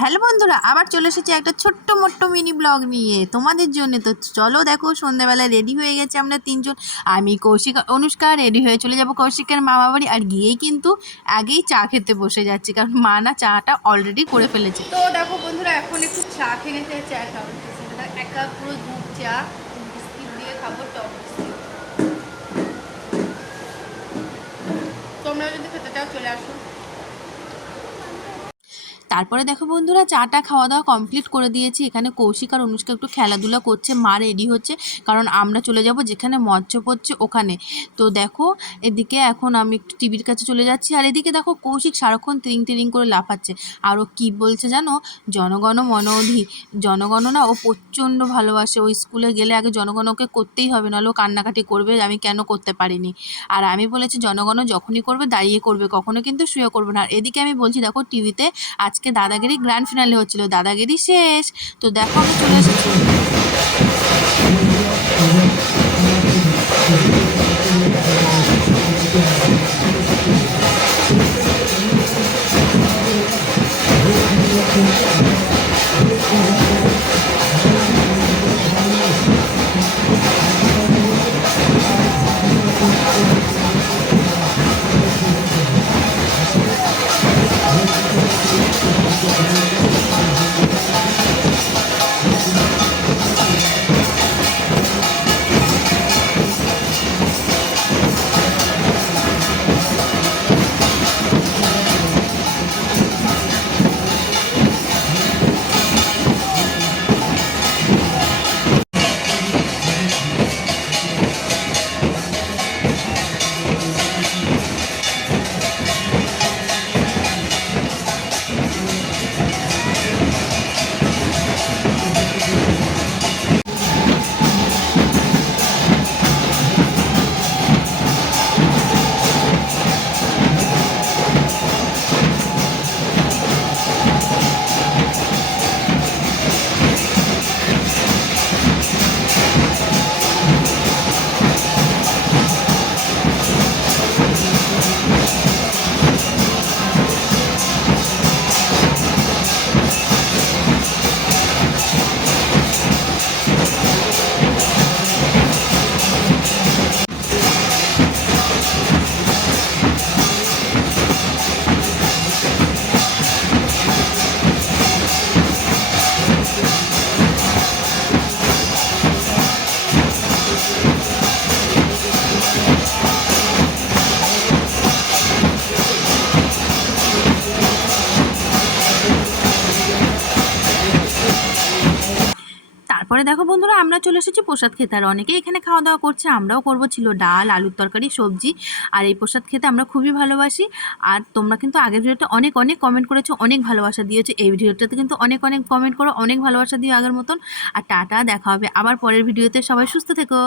Hello বন্ধুরা, আবার চলে এসেছি একটা ছোট্ট মোট্ট মিনি ব্লগ নিয়ে। তোমাদের জন্য তো চলো দেখো সন্ধ্যাবেলা রেডি হয়ে গেছে আমরা তিনজন। আমি কৌশিক, অনুষ্কা রেডি হয়ে চলে যাব কৌশিকের মামা বাড়ি আর গিয়েই কিন্তু আগেই চা খেতে বসে যাচ্ছি, কারণ মা না চাটা অলরেডি করে ফেলেছে। তো দেখো বন্ধুরা, এখন একটু চা খেয়ে নিতে চা খাব পুরো দুধ, চা, বিস্কিট দিয়ে খাব, টক তোমরা যদি খেতে চাও, চলে আসো। তারপরে দেখো বন্ধুরা, চাটা খাওয়া দাওয়া কমপ্লিট করে দিয়েছি। এখানে কৌশিক আর অনুষ্কা একটু খেলাধুলা করছে, মা রেডি হচ্ছে, কারণ আমরা চলে যাব যেখানে মঞ্চ পড়ছে ওখানে। তো দেখো, এদিকে এখন আমি একটু টিভির কাছে চলে যাচ্ছি, আর এদিকে দেখো কৌশিক সারাক্ষণ তিরিং তিরিং করে লাফাচ্ছে। আর ও কী বলছে জানো? জনগণ মনোধি। জনগণনা ও প্রচণ্ড ভালোবাসে। ওই স্কুলে গেলে আগে জনগণকে করতেই হবে, নাহলে ও কান্নাকাটি করবে, আমি কেন করতে পারিনি? আর আমি বলেছি জনগণ যখনই করবে, দাঁড়িয়ে করবে, কখনো কিন্তু শুয়ে করবে না। আর এদিকে আমি বলছি, দেখো টিভিতে আজকে দাদাগিরি গ্র্যান্ড ফিনালে হচ্ছিল। দাদাগিরি শেষ। তো দেখো চলে এসেছি। 네. তারপরে দেখো বন্ধুরা, আমরা চলে এসেছি প্রসাদ খেতে। আর অনেকেই এখানে খাওয়া দাওয়া করছে, আমরাও করব ছিল ডাল, আলুর তরকারি, সবজি। আর এই প্রসাদ খেতে আমরা খুবই ভালোবাসি। আর তোমরা কিন্তু আগের ভিডিওতে অনেক অনেক কমেন্ট করেছ, অনেক ভালোবাসা দিয়েছ। এই ভিডিওটাতে কিন্তু অনেক অনেক কমেন্ট করো, অনেক ভালোবাসা দিও আগের মতন। আর টাটা, দেখা হবে আবার পরের ভিডিওতে। সবাই সুস্থ থেকো।